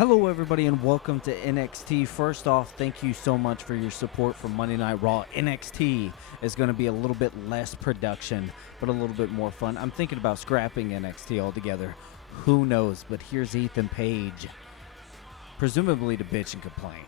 Hello, everybody, and welcome to NXT. First off, thank you so much for your support for Monday Night Raw. NXT is going to be a little bit less production, but a little bit more fun. I'm thinking about scrapping NXT altogether. Who knows? But here's Ethan Page, presumably to bitch and complain.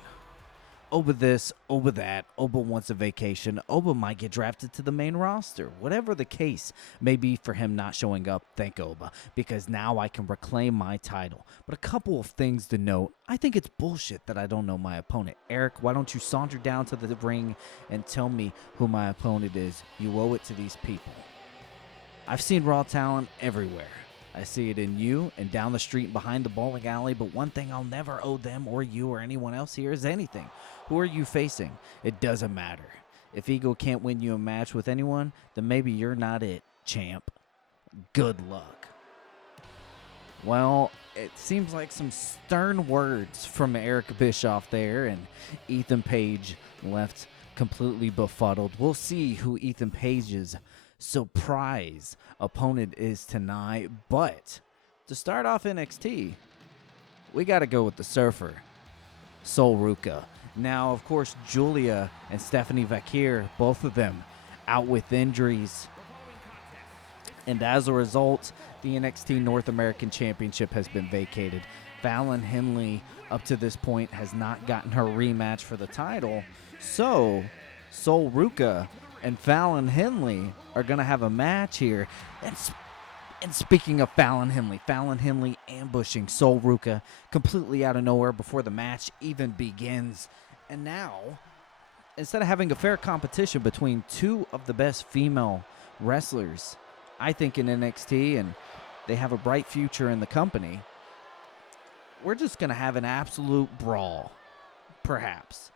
Oba this, Oba that, Oba wants a vacation, Oba might get drafted to the main roster. Whatever the case may be for him not showing up, thank Oba, because now I can reclaim my title. But a couple of things to note. I think it's bullshit that I don't know my opponent. Eric, why don't you saunter down to the ring and tell me who my opponent is? You owe it to these people. I've seen Raw talent everywhere. I see it in you and down the street behind the bowling alley, but one thing I'll never owe them or you or anyone else here is anything. Who are you facing? It doesn't matter. If Ego can't win you a match with anyone, then maybe you're not it, champ. Good luck. Well, it seems like some stern words from Eric Bischoff there, and Ethan Page left completely befuddled. We'll see who Ethan Page's surprise opponent is tonight, but to start off NXT, we got to go with the Surfer, Sol Ruca. Now, of course, Julia and Stephanie Vaquer, both of them out with injuries, and as a result, the NXT North American Championship has been vacated. Fallon Henley, up to this point, has not gotten her rematch for the title, so Sol Ruca and Fallon Henley are going to have a match here. And speaking of Fallon Henley ambushing Sol Ruca completely out of nowhere before the match even begins. And now, instead of having a fair competition between two of the best female wrestlers, I think, in NXT, and they have a bright future in the company, we're just going to have an absolute brawl, perhaps.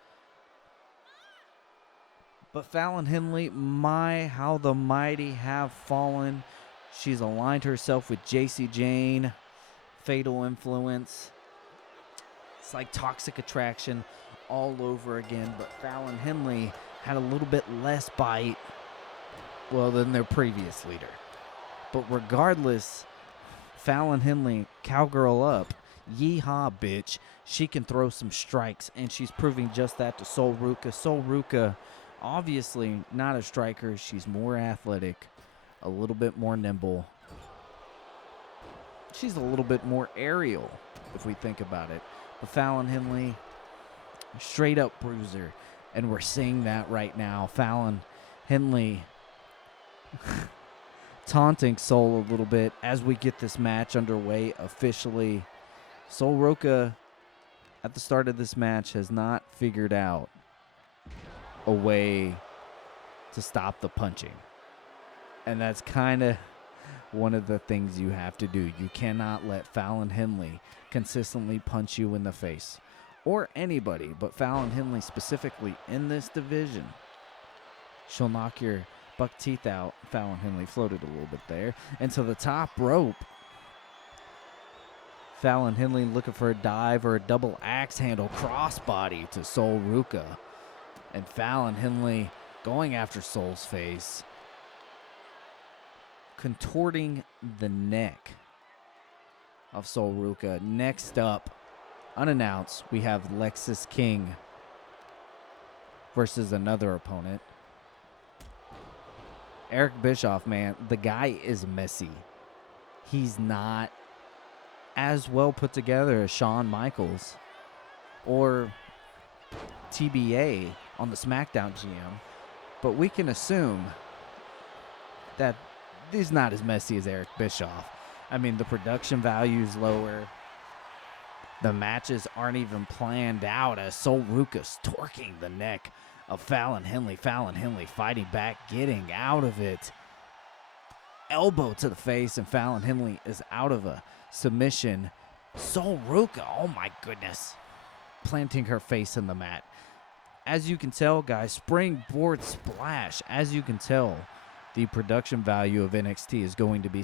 But Fallon Henley, my, how the mighty have fallen. She's aligned herself with JC Jane, Fatal Influence. It's like Toxic Attraction all over again. But Fallon Henley had a little bit less bite, well, than their previous leader. But regardless, Fallon Henley, cowgirl up, yeehaw, bitch. She can throw some strikes, and she's proving just that to Sol Ruca. Sol Ruca, obviously not a striker. She's more athletic, a little bit more nimble. She's a little bit more aerial, if we think about it. But Fallon Henley, straight up bruiser. And we're seeing that right now. Fallon Henley taunting Sol a little bit as we get this match underway officially. Sol Ruca, at the start of this match, has not figured out a way to stop the punching. And that's kind of one of the things you have to do. You cannot let Fallon Henley consistently punch you in the face. Or anybody, but Fallon Henley specifically in this division. She'll knock your buck teeth out. Fallon Henley floated a little bit there. And to the top rope. Fallon Henley looking for a dive or a double axe handle crossbody to Sol Ruca. And Fallon Henley going after Sol's face, contorting the neck of Sol Ruca. Next up, unannounced, we have Lexis King versus another opponent. Eric Bischoff, man, the guy is messy. He's not as well put together as Shawn Michaels or TBA on the SmackDown GM, but we can assume that he's not as messy as Eric Bischoff. I mean, the production value is lower. The matches aren't even planned out as Sol Ruca's torquing the neck of Fallon Henley. Fallon Henley fighting back, getting out of it. Elbow to the face, and Fallon Henley is out of a submission. Sol Ruca, oh my goodness, planting her face in the mat. As you can tell, guys, springboard splash. As you can tell, the production value of NXT is going to be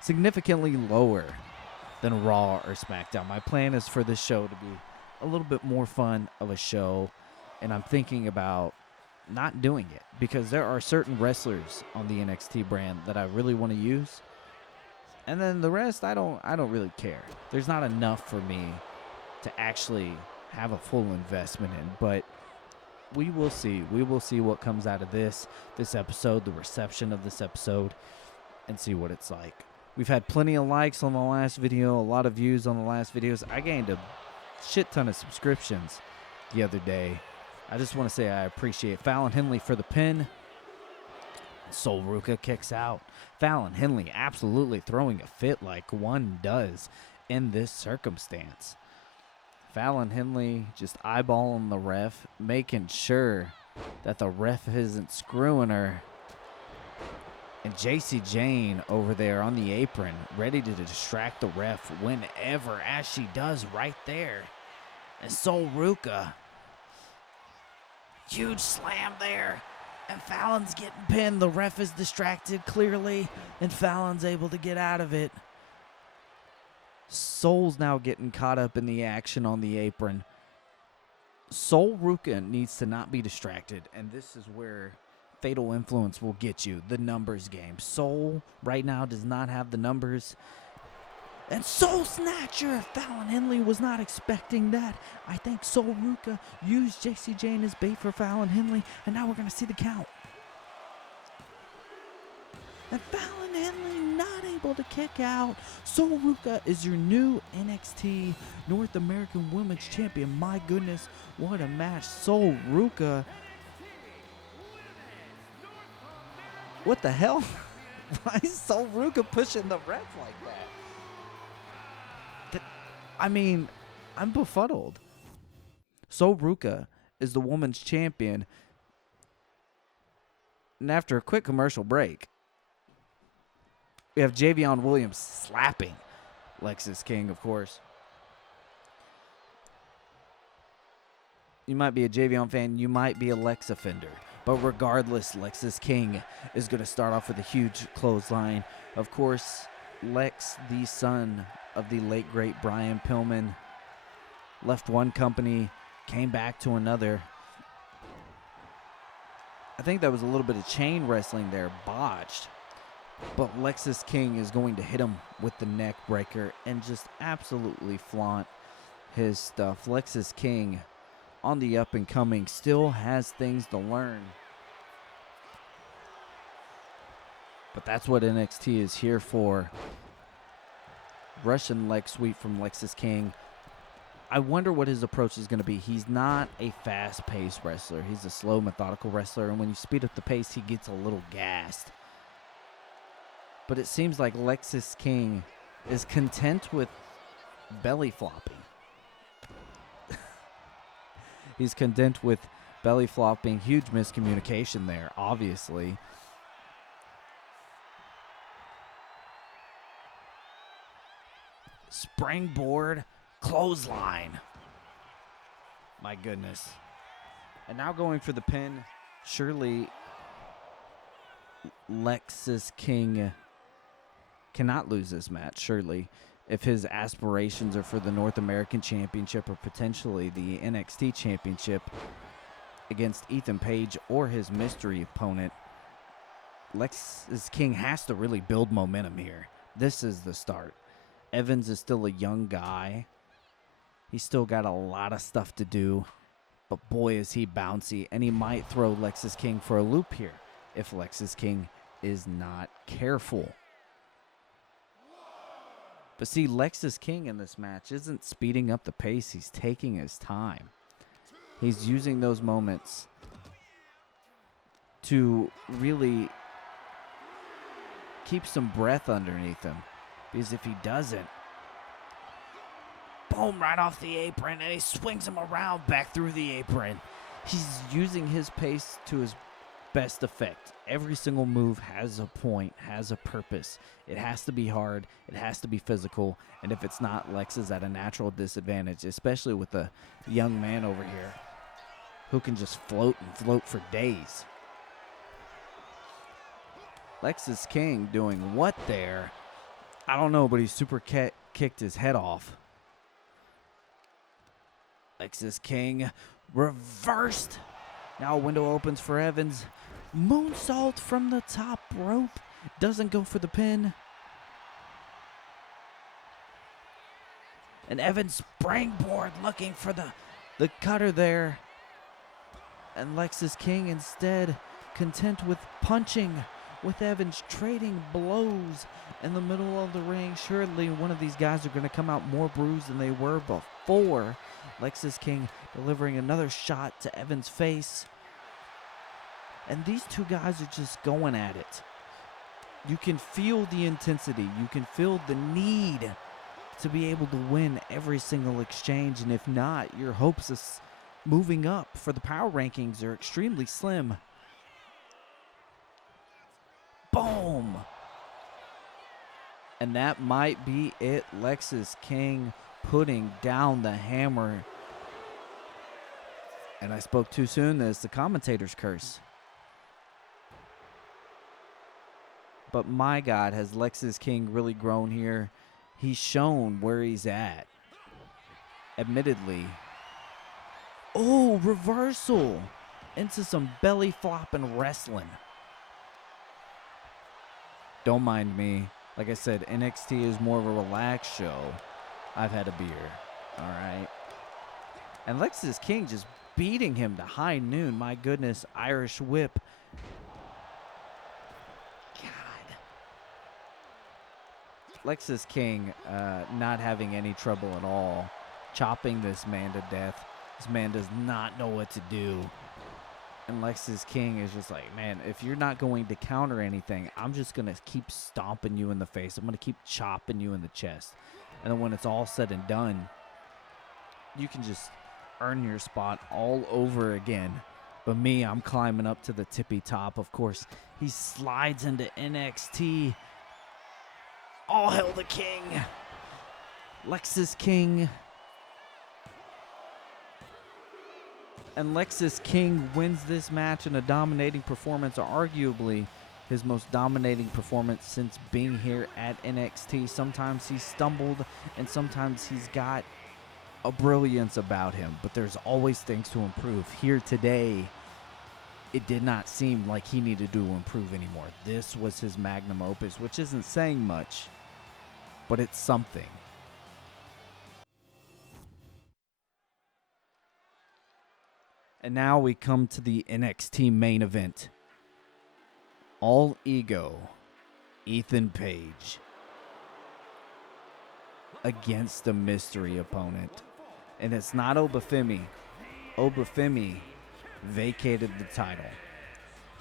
significantly lower than Raw or SmackDown. My plan is for this show to be a little bit more fun of a show, and I'm thinking about not doing it because there are certain wrestlers on the NXT brand that I really want to use, And then the rest, I don't really care. There's not enough for me to actually have a full investment in, but we will see. We will see what comes out of this episode, the reception of this episode, and see what it's like. We've had plenty of likes on the last video, a lot of views on the last videos. I gained a shit ton of subscriptions the other day. I just want to say I appreciate Fallon Henley for the pin. Sol Ruca kicks out. Fallon Henley absolutely throwing a fit like one does in this circumstance. Fallon Henley just eyeballing the ref, making sure that the ref isn't screwing her. And JC Jane over there on the apron, ready to distract the ref whenever, as she does right there. And Sol Ruca, huge slam there. And Fallon's getting pinned. The ref is distracted clearly, and Fallon's able to get out of it. Sol's now getting caught up in the action on the apron. Sol Ruca needs to not be distracted, and this is where Fatal Influence will get you, the numbers game. Sol right now does not have the numbers. And Soul Snatcher! Fallon Henley was not expecting that. I think Sol Ruca used JC Jane as bait for Fallon Henley, and now we're going to see the count. And Fallon Henley not able to kick out. Sol Ruca is your new NXT North American Women's Champion. My goodness, what a match. Sol Ruca. What the hell? Why is Sol Ruca pushing the ref like that? I mean, I'm befuddled. Sol Ruca is the women's champion. And after a quick commercial break, we have Javion Williams slapping Lexis King, of course. You might be a Javion fan. You might be a Lex offender. But regardless, Lexis King is going to start off with a huge clothesline. Of course, Lex, the son of the late, great Brian Pillman, left one company, came back to another. I think that was a little bit of chain wrestling there, botched. But Lexis King is going to hit him with the neck breaker and just absolutely flaunt his stuff. Lexis King, on the up and coming, still has things to learn. But that's what NXT is here for. Russian leg sweep from Lexis King. I wonder what his approach is going to be. He's not a fast-paced wrestler. He's a slow, methodical wrestler. And when you speed up the pace, he gets a little gassed. But it seems like Lexis King is content with belly flopping. He's content with belly flopping. Huge miscommunication there, obviously. Springboard clothesline. My goodness. And now going for the pin. Surely Lexis King cannot lose this match, surely, if his aspirations are for the North American Championship or potentially the NXT Championship against Ethan Page or his mystery opponent. Lexis King has to really build momentum here. This is the start. Evans is still a young guy. He's still got a lot of stuff to do, but boy is he bouncy, and he might throw Lexis King for a loop here if Lexis King is not careful. But see, Lexis King in this match isn't speeding up the pace. He's taking his time. He's using those moments to really keep some breath underneath him. Because if he doesn't, boom, right off the apron, and he swings him around back through the apron. He's using his pace to his best effect. Every single move has a point, has a purpose. It has to be hard. It has to be physical. And if it's not, Lex is at a natural disadvantage, especially with a young man over here who can just float and float for days. Lexis King doing what there? I don't know, but he super kicked his head off. Lexis King reversed. Now a window opens for Evans. Moonsault from the top rope. Doesn't go for the pin. And Evans springboard looking for the cutter there. And Lexis King instead content with punching, with Evans trading blows in the middle of the ring. Surely one of these guys are going to come out more bruised than they were before. Lexis King delivering another shot to Evans' face. And these two guys are just going at it. You can feel the intensity. You can feel the need to be able to win every single exchange. And if not, your hopes of moving up for the power rankings are extremely slim. Boom! And that might be it. Lexis King putting down the hammer. And I spoke too soon. That's the commentator's curse. But my God, has Lexis King really grown here? He's shown where he's at. Admittedly. Oh, reversal into some belly flopping wrestling. Don't mind me. Like I said, NXT is more of a relaxed show. I've had a beer. All right. And Lexis King just beating him to high noon. My goodness. Irish whip. God. Lexis King not having any trouble at all. Chopping this man to death. This man does not know what to do. And Lexis King is just like, man, if you're not going to counter anything, I'm just going to keep stomping you in the face. I'm going to keep chopping you in the chest. And then when it's all said and done, you can just earn your spot all over again. But me, I'm climbing up to the tippy top. Of course, he slides into NXT. All hail the king. Lexis King. And Lexis King wins this match in a dominating performance, arguably his most dominating performance since being here at NXT. Sometimes he stumbled, and sometimes he's got a brilliance about him, but there's always things to improve. Here today, it did not seem like he needed to improve anymore. This was his magnum opus, which isn't saying much, but it's something. And now we come to the NXT main event. All ego, Ethan Page against a mystery opponent. And it's not Oba Femi. Oba Femi vacated the title.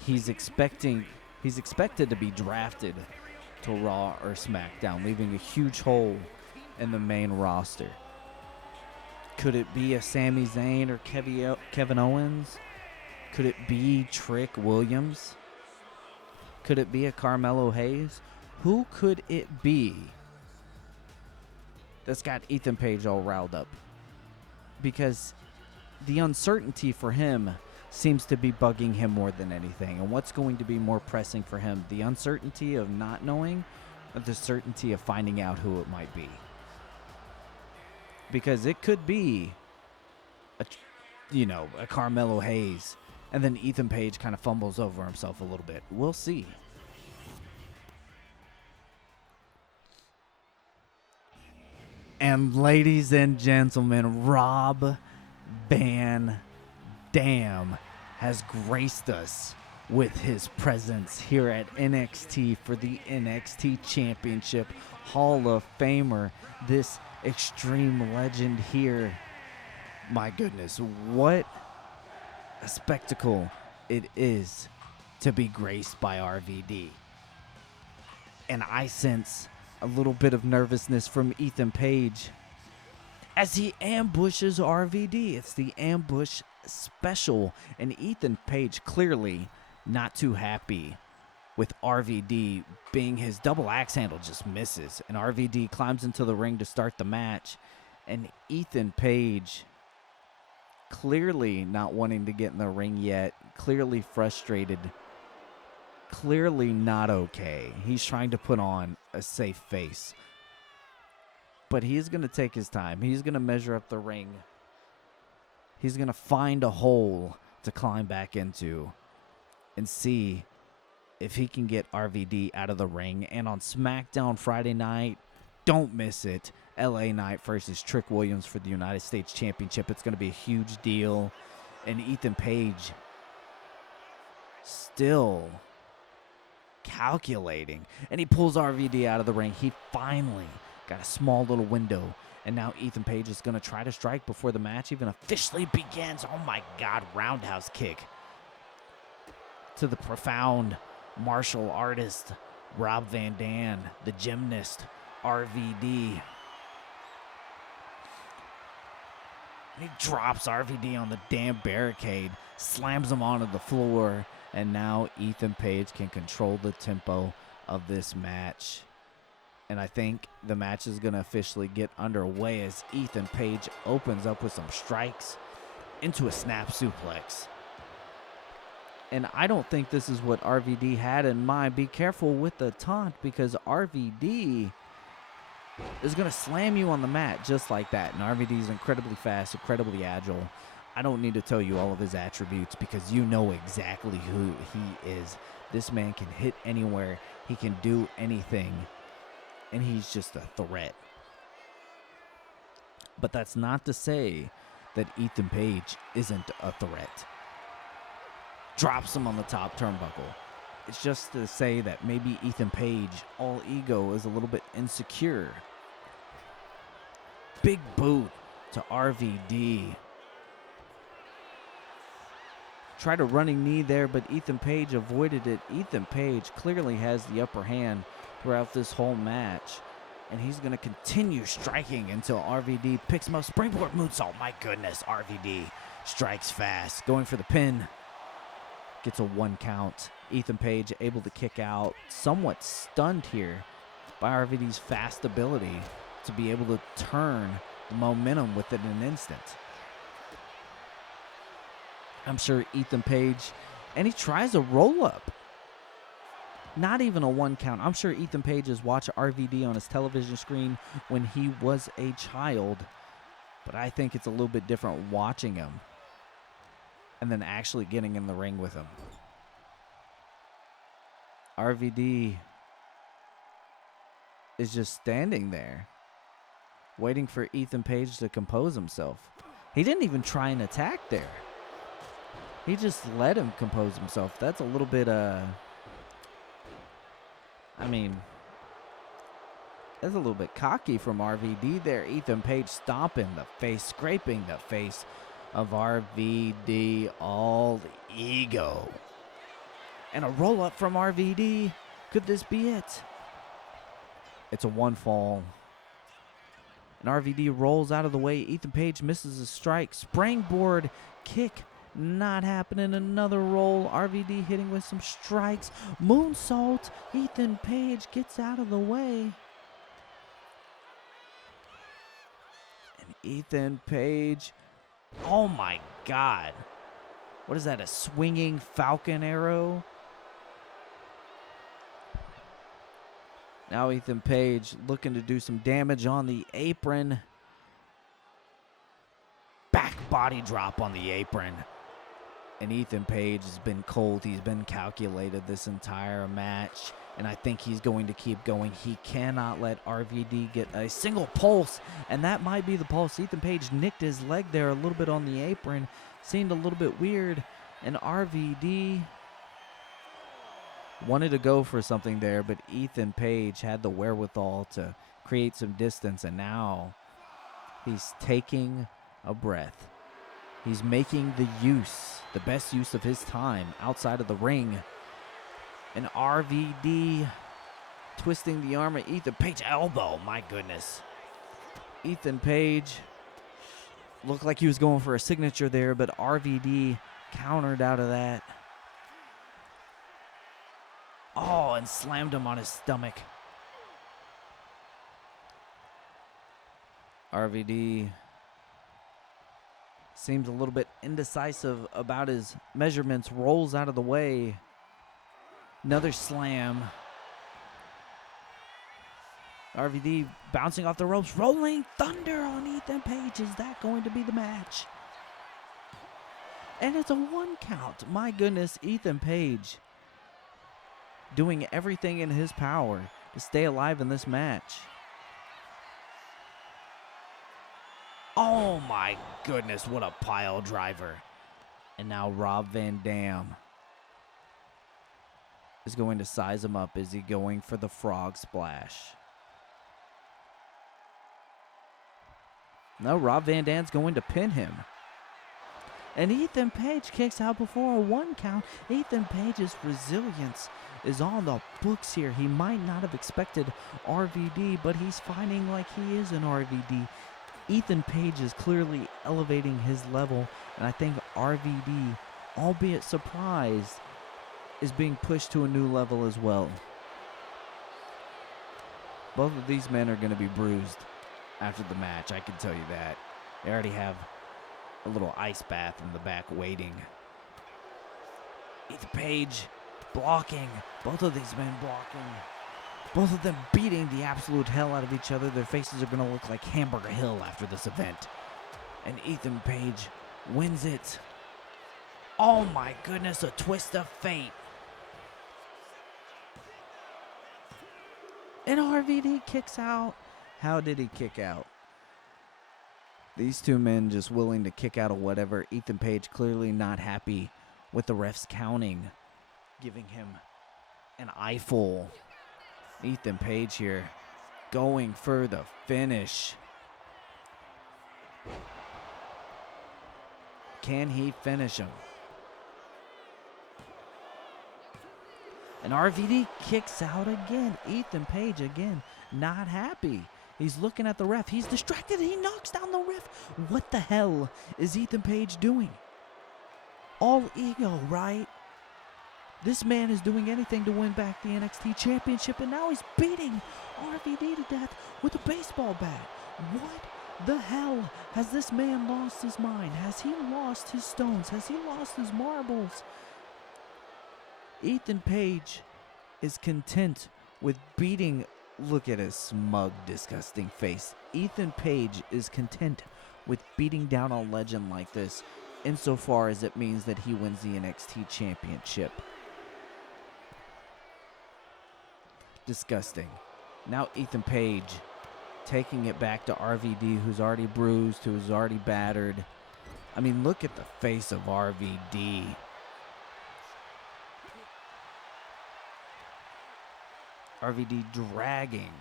He's expected to be drafted to Raw or SmackDown, leaving a huge hole in the main roster. Could it be a Sami Zayn or Kevin Owens? Could it be Trick Williams? Could it be a Carmelo Hayes? Who could it be that's got Ethan Page all riled up? Because the uncertainty for him seems to be bugging him more than anything. And what's going to be more pressing for him? The uncertainty of not knowing, or the certainty of finding out who it might be? Because it could be a Carmelo Hayes, and then Ethan Page kind of fumbles over himself a little bit. We'll see. And ladies and gentlemen, Rob Van Dam has graced us with his presence here at NXT for the NXT Championship. Hall of Famer, this extreme legend here. My goodness, what a spectacle it is to be graced by RVD. And I sense a little bit of nervousness from Ethan Page as he ambushes RVD. It's the ambush special, and Ethan Page clearly not too happy with RVD being his double axe handle just misses, and RVD climbs into the ring to start the match, and Ethan Page clearly not wanting to get in the ring yet, clearly frustrated, clearly not okay. He's trying to put on a safe face, but he's going to take his time. He's going to measure up the ring. He's going to find a hole to climb back into and see if he can get RVD out of the ring. And on SmackDown Friday night, Don't miss it. LA Knight versus Trick Williams for the United States Championship. It's going to be a huge deal. And Ethan Page still calculating. And he pulls RVD out of the ring. He finally got a small little window. And now Ethan Page is going to try to strike before the match even officially begins. Oh my God, roundhouse kick to the profound martial artist, Rob Van Dam, the gymnast, RVD. He drops RVD on the damn barricade, slams him onto the floor, and now Ethan Page can control the tempo of this match. And I think the match is going to officially get underway as Ethan Page opens up with some strikes into a snap suplex. And I don't think this is what RVD had in mind. Be careful with the taunt, because RVD is going to slam you on the mat just like that. And RVD is incredibly fast, incredibly agile. I don't need to tell you all of his attributes because you know exactly who he is. This man can hit anywhere. He can do anything. And he's just a threat. But that's not to say that Ethan Page isn't a threat. Drops him on the top turnbuckle. It's just to say that maybe Ethan Page, all ego, is a little bit insecure. Big boot to RVD. Tried a running knee there, but Ethan Page avoided it. Ethan Page clearly has the upper hand throughout this whole match. And he's going to continue striking until RVD picks him up. Springboard moonsault. My goodness, RVD strikes fast. Going for the pin. Gets a 1 count. Ethan Page able to kick out. Somewhat stunned here by RVD's fast ability to be able to turn the momentum within an instant. I'm sure Ethan Page, and he tries a roll-up. Not even a 1 count. I'm sure Ethan Page has watched RVD on his television screen when he was a child. But I think it's a little bit different watching him and then actually getting in the ring with him. RVD is just standing there, waiting for Ethan Page to compose himself. He didn't even try an attack there. He just let him compose himself. That's a little bit, that's a little bit cocky from RVD there. Ethan Page stomping the face, scraping the face of RVD. All the ego. And a roll-up from RVD. Could this be it? It's a 1 fall. And RVD rolls out of the way. Ethan Page misses a strike. Springboard kick. Not happening. Another roll. RVD hitting with some strikes. Moonsault. Ethan Page gets out of the way. And Ethan Page. Oh my God. What is that? A swinging falcon arrow? Now Ethan Page looking to do some damage on the apron. Back body drop on the apron. And Ethan Page has been cold. He's been calculated this entire match. And I think he's going to keep going. He cannot let RVD get a single pulse. And that might be the pulse. Ethan Page nicked his leg there a little bit on the apron. Seemed a little bit weird. And RVD wanted to go for something there. But Ethan Page had the wherewithal to create some distance. And now he's taking a breath. He's making the best use of his time outside of the ring. And RVD twisting the arm of Ethan Page. Elbow, my goodness. Ethan Page looked like he was going for a signature there, but RVD countered out of that. Oh, and slammed him on his stomach. RVD seems a little bit indecisive about his measurements. Rolls out of the way. Another slam. RVD bouncing off the ropes. Rolling thunder on Ethan Page. Is that going to be the match? And it's a 1 count. My goodness, Ethan Page doing everything in his power to stay alive in this match. Oh my goodness, what a pile driver. And now Rob Van Dam is going to size him up. Is he going for the frog splash? No, Rob Van Dam's going to pin him. And Ethan Page kicks out before a 1 count. Ethan Page's resilience is on the books here. He might not have expected RVD, but he's fighting like he is an RVD. Ethan Page is clearly elevating his level, and I think RVD, albeit surprised, is being pushed to a new level as well. Both of these men are going to be bruised after the match, I can tell you that. They already have a little ice bath in the back waiting. Ethan Page blocking. Both of these men blocking. Both of them beating the absolute hell out of each other. Their faces are going to look like Hamburger Hill after this event. And Ethan Page wins it. Oh my goodness, a twist of fate. And RVD kicks out. How did he kick out? These two men just willing to kick out of whatever. Ethan Page clearly not happy with the refs counting, giving him an eyeful. Ethan Page here going for the finish. Can he finish him? And RVD kicks out again. Ethan Page again not happy. He's looking at the ref. He's distracted. He knocks down the ref. What the hell is Ethan Page doing? All ego, right? This man is doing anything to win back the NXT Championship, and now he's beating RVD to death with a baseball bat. What the hell? Has this man lost his mind? Has he lost his stones? Has he lost his marbles? Ethan Page is content with beating. Look at his smug, disgusting face. Ethan Page is content with beating down a legend like this, insofar as it means that he wins the NXT Championship. Disgusting. Now Ethan Page taking it back to RVD, who's already bruised, who's already battered. I mean, look at the face of RVD. RVD dragging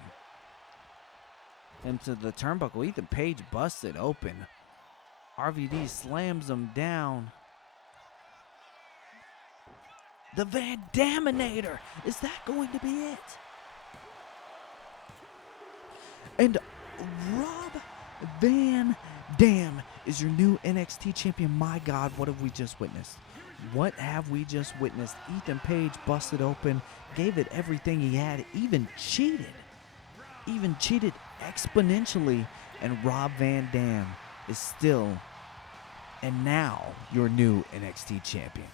him to the turnbuckle. Ethan Page busted open. RVD slams him down. The Van Daminator. Is that going to be it? And Rob Van Dam is your new NXT champion. My God, what have we just witnessed? What have we just witnessed? Ethan Page busted open, gave it everything he had, even cheated exponentially, and Rob Van Dam is still and now your new NXT champion.